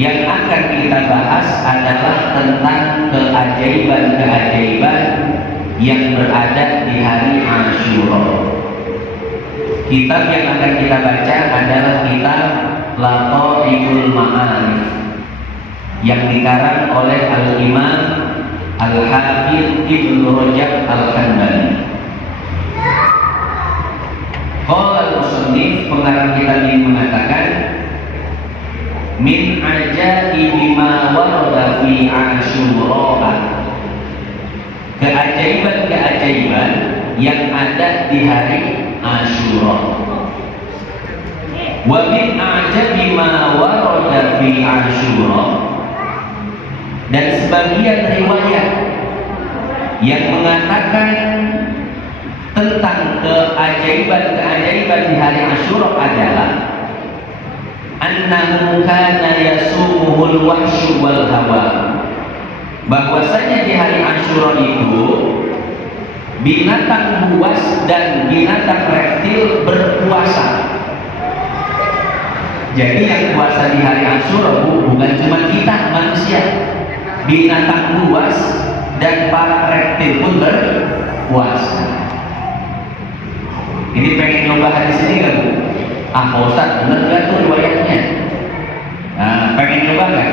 Yang akan kita bahas adalah tentang keajaiban-keajaiban yang berada di hari Asyura. Kitab yang akan kita baca adalah kitab Lataiful Ma'arif yang dikarang oleh Al-Imam Al-Hafidz Ibnu Rajab Al-Hanbali. Qala al-musannif, pengarang kitab ini mengatakan, min ajaibi ma warada fi Asyura, keajaiban-keajaiban yang ada di hari Asyura. Wa min ajabi ma warada fi Asyura, dan sebagian riwayat yang mengatakan tentang keajaiban-keajaiban di hari Asyura adalah annahu kana yasumuhul wahsyu wal hawa, bahwasanya di hari Asyura itu binatang buas dan binatang reptil berpuasa. Jadi yang puasa di hari Asyura bukan cuma kita manusia, binatang buas dan para reptil pun berpuasa. Ini pengen nyoba hadis ini kan? Ah, Pak Ustadz, bener gak tuh riwayatnya? Nah, pengen nyoba gak?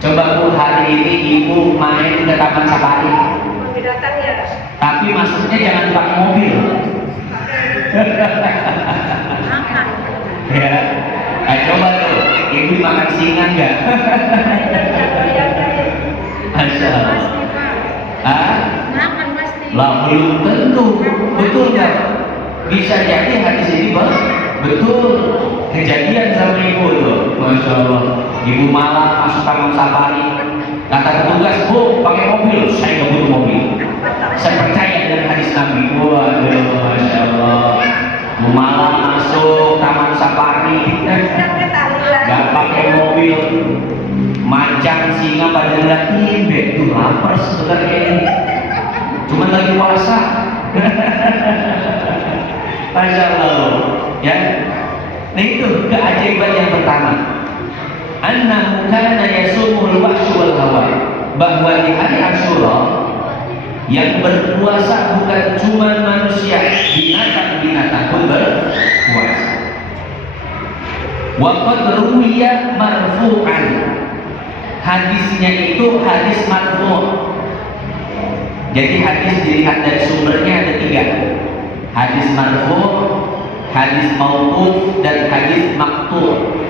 Coba Bu, hari ini Ibu main ke Taman Safari. Tapi masuknya jangan pakai mobil. Ya, coba tuh, Ibu makan singa gak? Masya Allah. Lah belum tentu, betul gak? Bisa jadi hadis ini betul kejadian sama Ibu tuh. Masya Allah. Ibu malam masuk Taman Safari, kata petugas, Bu, pakai mobil. Saya nggak butuh mobil, saya percaya dengan hadis Nabi. Waduh, Masya Allah. Bu malam masuk Taman Safari, nggak pakai mobil, macan singa pada ngeliatin, tuh lapar sebenarnya ini, cuman lagi puasa. Masya Allah, ya. Nah itu keajaiban yang pertama. Annahu kana yasumul wahsyu wal hawa, bahwa di hari Asyura yang berpuasa bukan cuma manusia, binatang-binatang pun berpuasa. Wa qad ruwiya marfu'an, hadisnya itu hadis marfu'. Jadi hadis dilihat dari sumbernya ada 3. Hadis marfu', hadis mauquf, dan hadis maqtu'.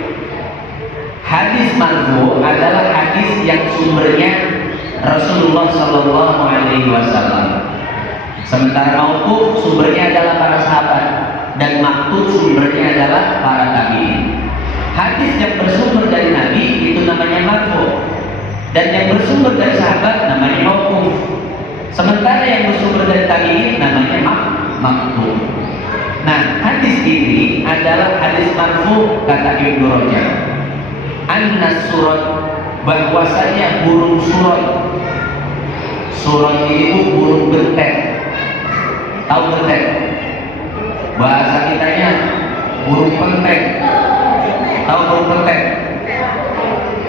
Hadis marfu' adalah hadis yang sumbernya Rasulullah Shallallahu Alaihi Wasallam. Sementara mauquf sumbernya adalah para sahabat, dan maqtu' sumbernya adalah para tabi'in. Hadis yang bersumber dari Nabi itu namanya marfu', dan yang bersumber dari sahabat namanya mauquf. Sementara yang bersumber dari tabi'in namanya maqtu'. Nah, hadis ini adalah hadis marfu', kata Ibnu Rajab. Annas surat, bahwasanya burung surat. Surat itu burung bentek. Tahu bentek? Bahasa kitanya burung pentek. Tahu burung pentek?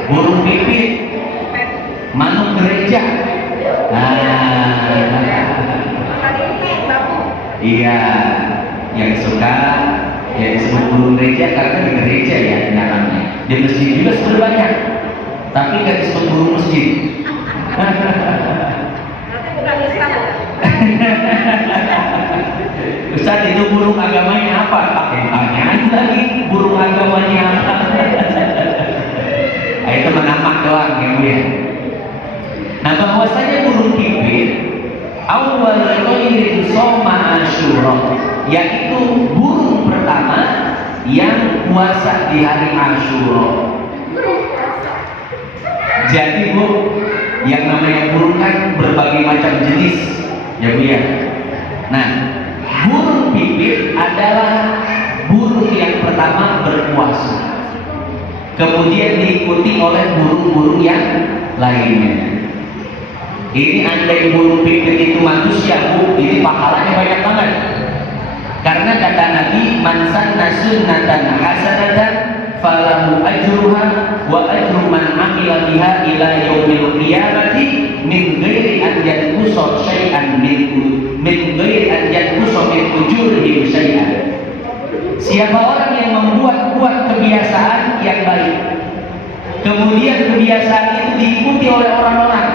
Burung pipit, manuk gereja. Nah, iya, yang suka ya disebut burung gereja karena di gereja ya namanya. Di masjid juga sebenarnya banyak, tapi nggak disebut burung masjid. Ustaz, itu burung agamanya apa? Pakai tanya lagi, burung agamanya apa? Nah, itu menamak doang ya Bu ya. Nah, bahwasanya burung pipit awal khairin soma Asyura, yaitu burung pertama yang puasa di hari Asyura. Jadi Bu, yang namanya burung kan berbagai macam jenis ya Bu ya. Nah, burung pipit adalah burung yang pertama berpuasa, kemudian diikuti oleh burung-burung yang lainnya. Ini andai burung pipit itu manusia Bu, ini pahalanya banyak banget. Karena kata Nabi, man sanna sunnatan hasanatan falahu ajruha wa ajru man amila biha ila yaumil qiyamati min ghairi an yanqusa syai'an min ghairi an yanqusa min ujurihim syai'an. Siapa orang yang membuat kebiasaan yang baik, kemudian kebiasaan itu diikuti oleh orang-orang,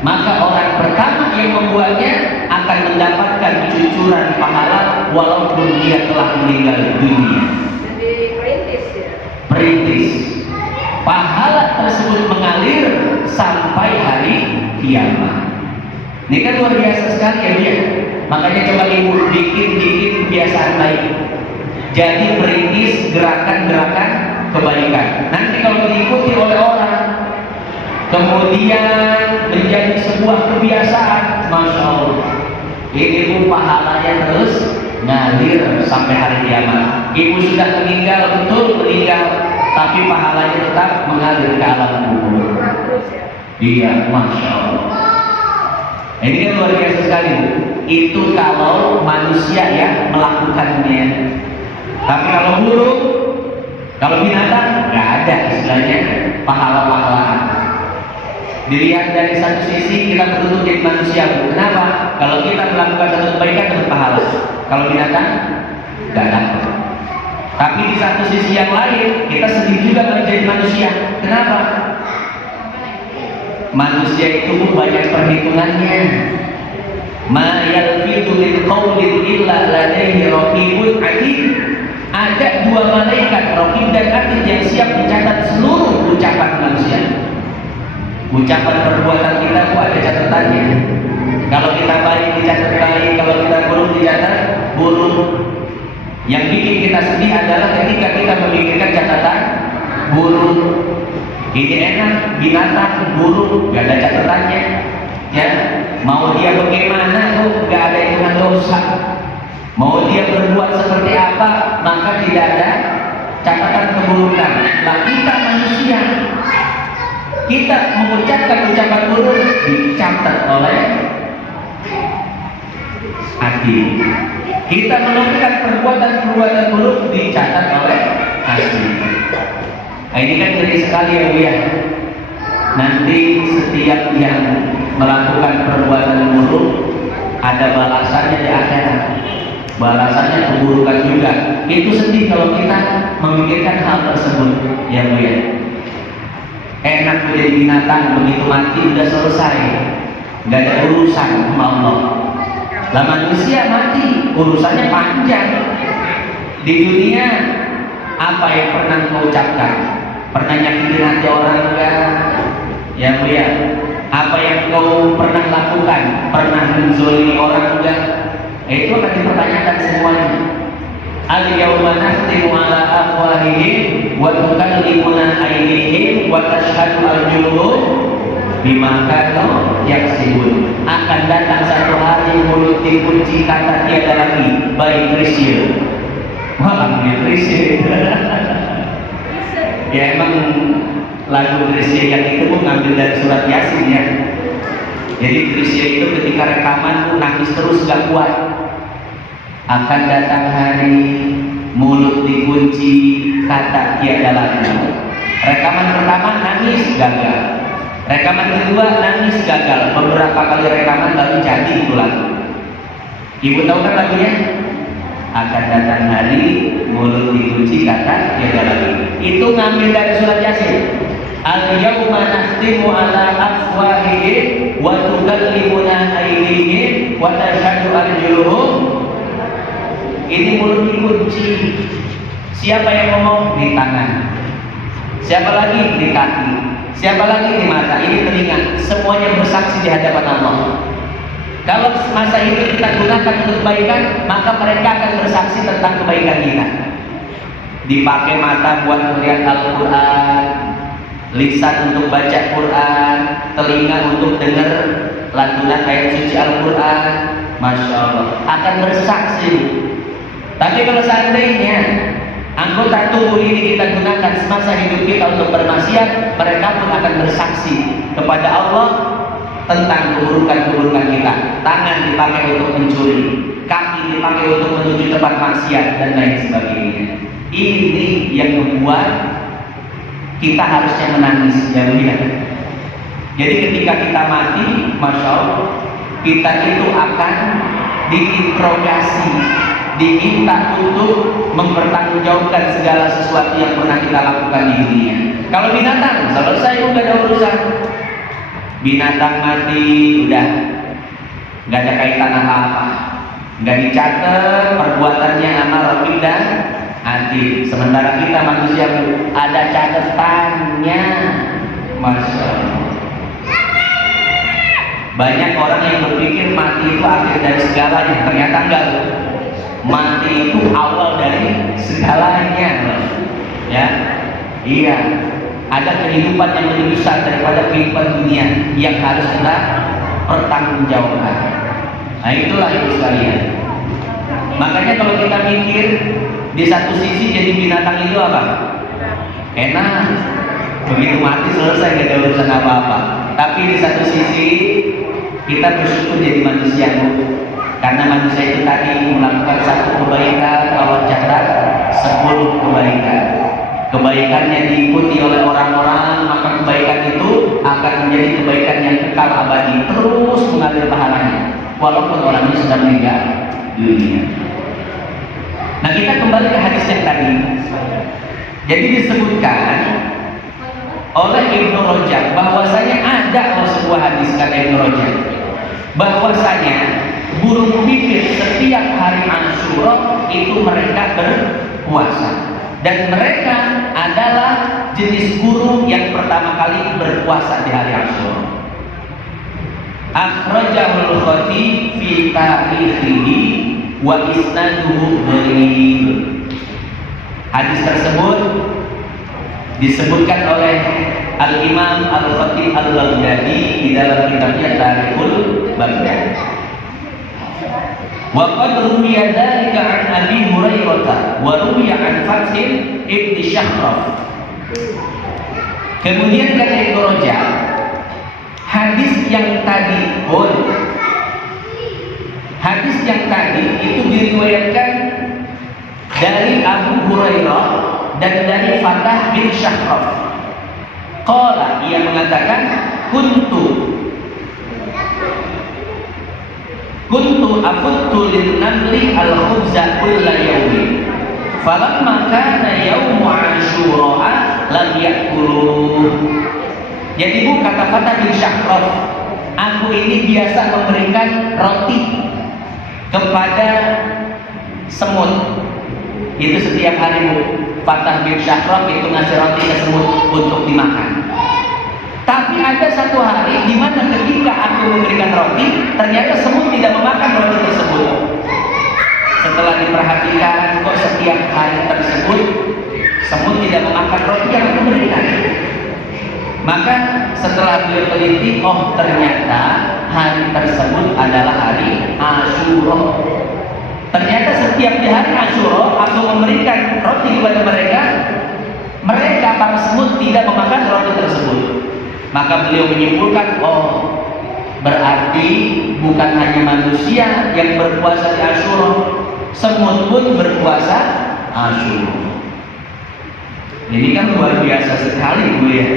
maka orang pertama yang membuatnya akan mendapatkan cucuran pahala walaupun dia telah meninggal dunia. Jadi perintis ya? Perintis. Pahala tersebut mengalir sampai hari kiamat. Ini kan luar biasa sekali ya dia. Makanya coba ibu bikin kebiasaan baik. Jadi perintis gerakan-gerakan kebaikan. Nanti kalau diikuti oleh orang, kemudian menjadi sebuah kebiasaan, masya Allah, ini pun pahalanya terus ngalir sampai hari kiamat. Ibu sudah meninggal, betul meninggal, tapi pahalanya tetap mengalir ke alam kubur. Iya, masya Allah. Ini kan luar biasa sekali. Itu kalau manusia ya melakukannya. Tapi kalau burung, kalau binatang, nggak ada istilahnya pahala-pahalaan. Dilihat dari satu sisi kita betul jadi manusia. Kenapa? Kalau kita melakukan satu kebaikan dapat pahala. Kalau binatang nggak dapat. Tapi di satu sisi yang lain kita sedih juga menjadi manusia. Kenapa? Manusia itu banyak perhitungannya. Ma yalfidu min qawlin illa ladaihi raqibun atid. Ada dua malaikat raqib dan atid yang siap mencatat seluruh ucapan manusia. Ucapan perbuatan kita itu ada catatannya. Kalau kita baik dicatat baik, kalau kita buruk dicatat buruk. Yang bikin kita sedih adalah ketika kita memikirkan catatan buruk. Ini enak, binatang buruk, gak ada catatannya. Ya, mau dia bagaimana tuh gak ada hitungan dosa. Mau dia berbuat seperti apa, maka tidak ada catatan keburukan. Nah kita manusia, kita mengucapkan ucapan buruk dicatat oleh hati. Kita melakukan perbuatan buruk dicatat oleh hati. Nah, ini kan ngeri sekali ya Bu ya. Nanti setiap yang melakukan perbuatan buruk ada balasannya di akhirat. Balasannya keburukan juga. Itu sedih kalau kita memikirkan hal tersebut ya Bu ya. Enak menjadi binatang, begitu mati udah selesai, nggak ada urusan sama Allah. Lah manusia mati urusannya panjang. Di dunia apa yang pernah kau ucapkan? Pernah nyakitin hati orang enggak? Ya Bu ya. Apa yang kau pernah lakukan? Pernah menzolimi orang enggak? Itu akan dipertanyakan semuanya. Al-yawma nakhtimu ala afwahihim wa tukallimuna aydihim wa tashhadu arjuluhum bima kanu yaksibun. Akan datang satu hari mulut dikunci kata tiada lagi baik Krisya. Wah, ambil Krisya. Ya emang lagu Krisya yang itu pun ngambil dari surat Yasin ya. Jadi Krisya itu ketika rekaman nangis terus gak kuat. Akan datang hari mulut dikunci kata tiada lagi. Rekaman pertama nangis gagal. Rekaman kedua nangis gagal. Beberapa kali rekaman baru jadi itu lagu. Ibu tahu kan lagunya? Akan datang hari mulut dikunci kata tiada lagi. Itu ngambil dari surat Yasin. Al-yawma nakhtimu ala afwahihim wa tukallimuna aydihim wa tashhadu arjuluhum. Ini mulut dikunci. Siapa yang ngomong? Di tangan. Siapa lagi? Di kaki. Siapa lagi? Di mata. Ini telinga. Semuanya bersaksi di hadapan Allah. Kalau masa itu kita gunakan untuk kebaikan, maka mereka akan bersaksi tentang kebaikan kita. Dipakai mata buat melihat Al-Quran, lisan untuk baca Quran, telinga untuk dengar lantunan ayat suci Al-Quran. Masya Allah, akan bersaksi. Tapi kalau seandainya anggota tubuh ini kita gunakan semasa hidup kita untuk bermaksiat, mereka pun akan bersaksi kepada Allah tentang keburukan-keburukan kita. Tangan dipakai untuk mencuri, kaki dipakai untuk menuju tempat maksiat dan lain sebagainya. Ini yang membuat kita harusnya menangis, ya lihat. Jadi ketika kita mati, masya Allah, kita itu akan diinterogasi, diminta untuk mempertanggungjawabkan segala sesuatu yang pernah kita lakukan di dunia. Kalau binatang, selesai, udah ada urusan. Binatang mati, udah nggak ada kaitan apa-apa, nggak dicatat perbuatannya amal raqib dan atid. Sementara kita manusia ada catatannya, masya Allah. Banyak orang yang berpikir mati itu akhir dari segalanya, ternyata enggak. Mati itu awal dari segalanya, ya. Iya, ada kehidupan yang lebih besar daripada kehidupan dunia yang harus kita pertanggungjawabkan. Nah, itulah itu sekalian. Makanya kalau kita mikir, di satu sisi jadi binatang itu apa? Enak, begitu mati selesai, gak ada urusan apa-apa. Tapi di satu sisi kita bersyukur jadi manusia, karena manusia itu tadi melakukan satu kebaikan, Allah catat 10 kebaikan. Kebaikannya diikuti oleh orang-orang, maka kebaikan itu akan menjadi kebaikan yang kekal abadi, terus mengalir pahalanya walaupun orangnya sudah meninggal dunia. Nah, kita kembali ke hadis yang tadi. Jadi disebutkan oleh Ibnu Rajab bahwasanya ada sebuah hadis, kata Ibnu Rajab, bahwasanya burung pipit setiap hari Asyura itu mereka berpuasa, dan mereka adalah jenis burung yang pertama kali berpuasa di hari Asyura. Akhrajahul Khatib fi tarikhihi wa isnaduhu gharib. Hadis tersebut disebutkan oleh Al-Imam Al-Khatib Al-Baghdadi di dalam kitabnya Tarikhul Baghdad. Wa qad ruwiya dzalika an Abi Hurairah wa ruwiya an Fath ibn Syakhraf. Kemudian kata Ibnu Rajab, hadis yang tadi hadis yang tadi itu diriwayatkan dari Abu Hurairah dan dari Fath bin Syakhraf. Qala, ia mengatakan, kuntu afuttu lin namli al-khubza kulla yawmin falamma kana yawmu Asyura lam yakulu. Jadi kata Fath bin Syakhraf, aku ini biasa memberikan roti kepada semut. Itu setiap hari, Fath bin Syakhraf itu ngasih roti ke semut untuk dimakan. Tapi ada satu hari di mana ketika aku memberikan roti, ternyata semut tidak memakan roti tersebut. Setelah diperhatikan, kok setiap hari tersebut semut tidak memakan roti yang aku berikan. Maka setelah beliau teliti, oh ternyata hari tersebut adalah hari Asyura. Ternyata setiap di hari Asyura aku memberikan roti kepada mereka, para semut tidak memakan roti tersebut. Maka beliau menyimpulkan, oh berarti bukan hanya manusia yang berpuasa di Asyura, semut pun berpuasa Asyura. Ini kan luar biasa sekali, Bu ya.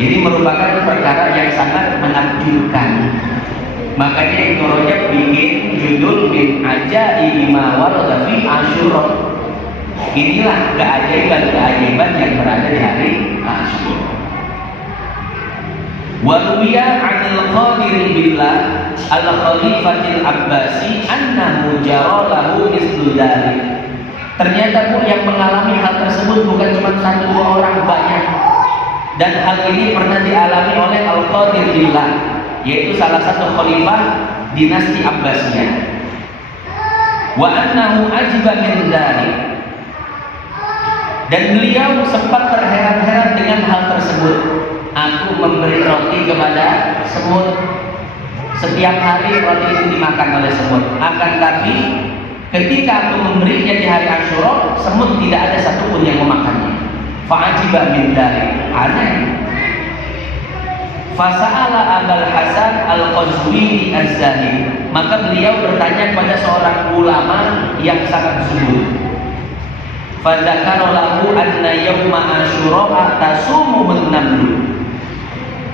Ini merupakan perkara yang sangat menakjubkan. Makanya Ibnu Rajab bikin judul min ajaibi ma warada fi Asyura. Inilah keajaiban-keajaiban yang berada di hari Asyura. Wa ruwiya 'anil Qadir billah al-Khalifatil Abbasi annahu jara lahu mislu dzalik. Ternyata Bu, yang mengalami hal tersebut bukan cuma 1-2 orang, banyak. Dan hal ini pernah dialami oleh Al-Qadir billah, yaitu salah satu khalifah dinasti Abbasiyah. Wa annahu ajiba min dzalik. Dan beliau sempat terheran-heran dengan hal tersebut. Aku memberi roti kepada semut, setiap hari roti itu dimakan oleh semut. Akan tapi ketika aku memberinya di hari Asyura, semut tidak ada satupun yang memakannya. Fa'ajiba min dzalik, aneh. Fasa'ala Abul Hasan Al-Qazwini Az-Zahid, maka beliau bertanya kepada seorang ulama yang sangat zuhud. Fadzakara lahu anna yauma asyura tasumuhun namlu.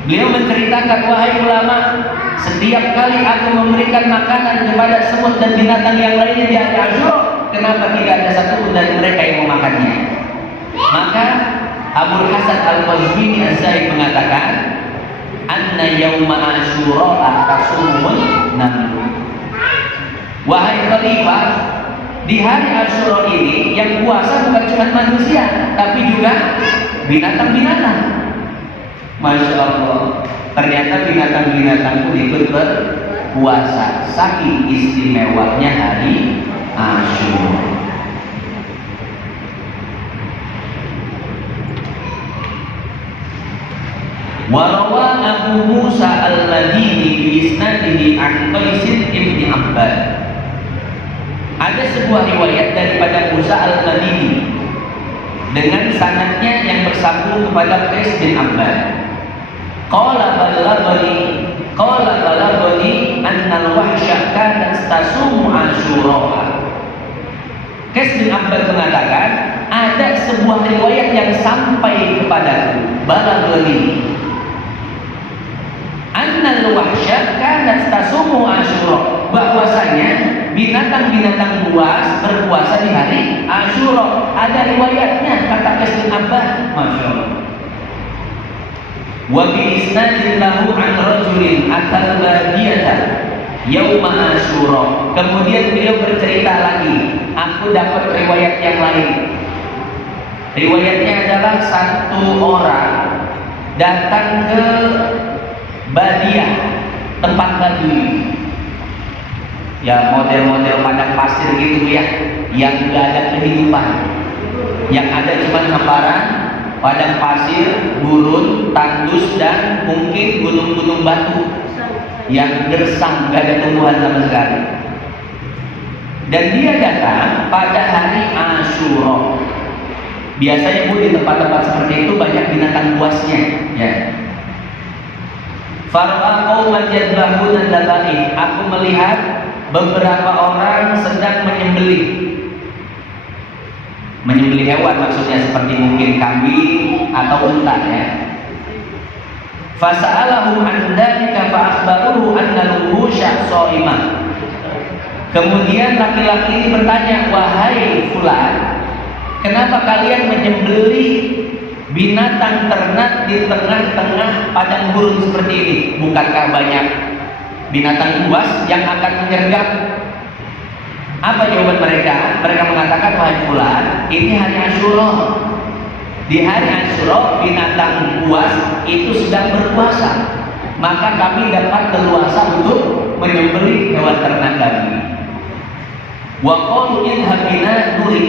Beliau menceritakan, wahai ulama, setiap kali aku memberikan makanan kepada semut dan binatang yang lainnya di hari Asyura, kenapa tidak ada satupun dari mereka yang memakannya? Maka Abul Hasan Al-Qazwini Az-Zahid mengatakan, anna yauma asyura tasumuhun namlu. Wahai khalifah, di hari Asyura ini yang puasa bukan cuma manusia, tapi juga binatang-binatang. Masya Allah, ternyata binatang-binatang pun ikut berpuasa. Saking istimewanya hari Asyura. Warawa Abu Musa Al-Madini bi isnadihi an Qais ibn Abbad. Ada sebuah riwayat daripada Musa Al-Madini dengan sanadnya yang bersambung kepada Qais bin Abbad. Qala balagani annal wahsya kanat tasumu Asyura. Qais bin Abbad mengatakan, ada sebuah riwayat yang sampai kepadaku, balagani annal wahsya kanat tasumu Asyura, bahwasanya binatang-binatang buas berpuasa di hari Asyura. Ada riwayatnya, kata Qais bin Abbad. Masya Allah. Wa bi isnadin lahu an rajulin atal badiyata yauma Asyura. Kemudian beliau bercerita lagi, aku dapat riwayat yang lain. Riwayatnya adalah satu orang datang ke Badiah, tempat Badui, ya model-model padang pasir gitu ya, yang gak ada kehidupan, yang ada cuma hamparan padang pasir, gurun, tandus, dan mungkin gunung-gunung batu yang gersang, gak ada tumbuhan sama sekali. Dan dia datang pada hari Asyura. Biasanya Bu, di tempat-tempat seperti itu banyak binatang buasnya, ya. Farqa qauman yadbahuna dabaih. Aku melihat beberapa orang sedang menyembelih hewan, maksudnya seperti mungkin kambing atau unta, ya. Fasa'alahum an dzalika fa akhbaruhu anna al-wuhusha shaimah. Kemudian laki-laki ini bertanya, wahai fulan, kenapa kalian menyembelih binatang ternak di tengah-tengah padang gurun seperti ini? Bukankah banyak binatang buas yang akan menyergap? Apa jawaban mereka? Mereka mengatakan, wahai fulan, ini hari Asyura. Di hari Asyura binatang buas itu sedang berpuasa, maka kami dapat leluasa untuk menyembelih hewan ternak kami. Wa qalu idhab bina nurik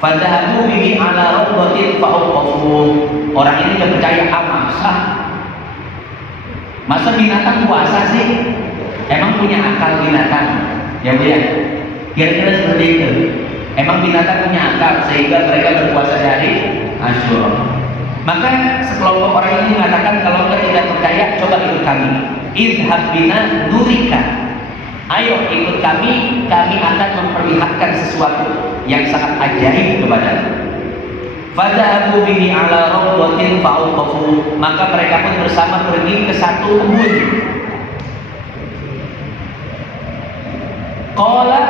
fadhabu bihi ala rawdatin fa'awqafu. Orang ini tidak percaya, masa binatang puasa sih? Emang punya akal binatang? Ya Bu ya, kira-kira seperti itu. Emang binatang punya akal sehingga mereka berpuasa di hari Asyura? Maka sekelompok orang ini mengatakan, kalau Anda tidak percaya, coba ikut kami. Idhab bina nurika. Ayo ikut kami akan memperlihatkan sesuatu yang sangat ajaib kepada-Anda. Fadhabu bihi ala rawdatin fa'awqafu. Maka mereka pun bersama pergi ke satu kebun. Qala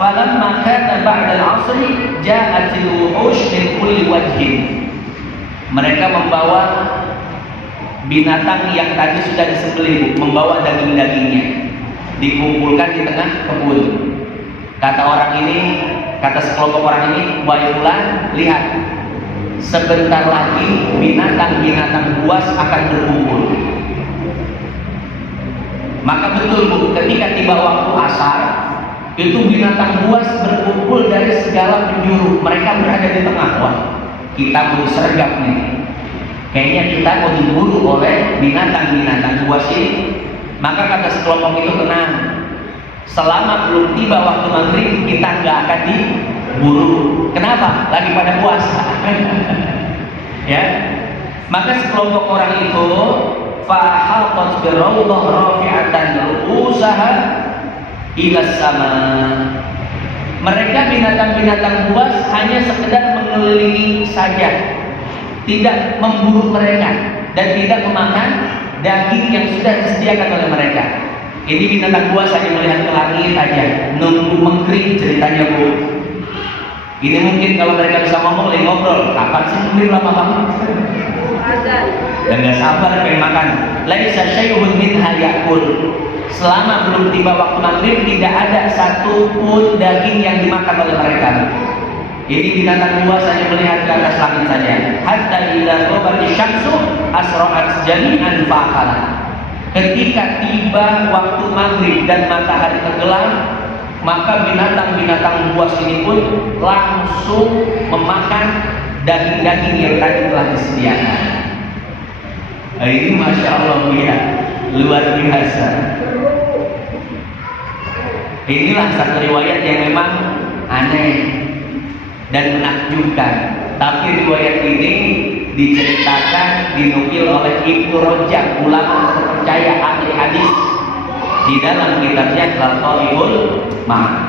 falamma kana ba'da al-'asri ja'atil wuhush min kulli wajhin. Mereka membawa binatang yang tadi sudah disembelih, membawa daging-dagingnya, dikumpulkan di tengah kebun. Kata orang ini, kata sekelompok orang ini, wahai fulan, lihat, sebentar lagi binatang-binatang buas akan berkumpul. Maka betul Bu, ketika tiba waktu asar, itu binatang buas berkumpul dari segala penjuru. Mereka berada di tengah. Wah, kita mau disergap nih. Kayaknya kita mau diburu oleh binatang-binatang buas ini. Maka kata sekelompok itu, tenang, selama belum tiba waktu maghrib kita nggak akan diburu. Kenapa? Lagi pada puasa. Ya. Maka sekelompok orang itu fahatat birawdah rafi'atan ru'usaha ila sama. Mereka binatang-binatang buas hanya sekedar mengelilingi saja, tidak memburu mereka dan tidak memakan daging yang sudah disediakan oleh mereka. Ini binatang buas hanya melihat ke langit aja, nunggu mengkring ceritanya, Bu. Ini mungkin kalau mereka bisa ngomong, lagi ngobrol, kapan sih mungkin lama banget? Dan gak sabar pengen makan. Laisa syai'un minha ya'kul. Selama belum tiba waktu maghrib, tidak ada satu pun daging yang dimakan oleh mereka. Ini binatang buas hanya melihat ke atas langit saja. Hatta idza ghabati syamsu asra'at jami'an fa'akala. Ketika tiba waktu maghrib dan matahari tenggelam, maka binatang-binatang buas ini pun langsung memakan daging-daging yang tadi telah disediakan. Nah, ini Masya Allah ya, luar biasa. Inilah satu riwayat yang memang aneh dan menakjubkan. Tapi riwayat ini diceritakan, dinukil oleh Ibnu Rajab, ulama terpercaya ahli hadis, di dalam kitabnya Lataiful Ma'arif.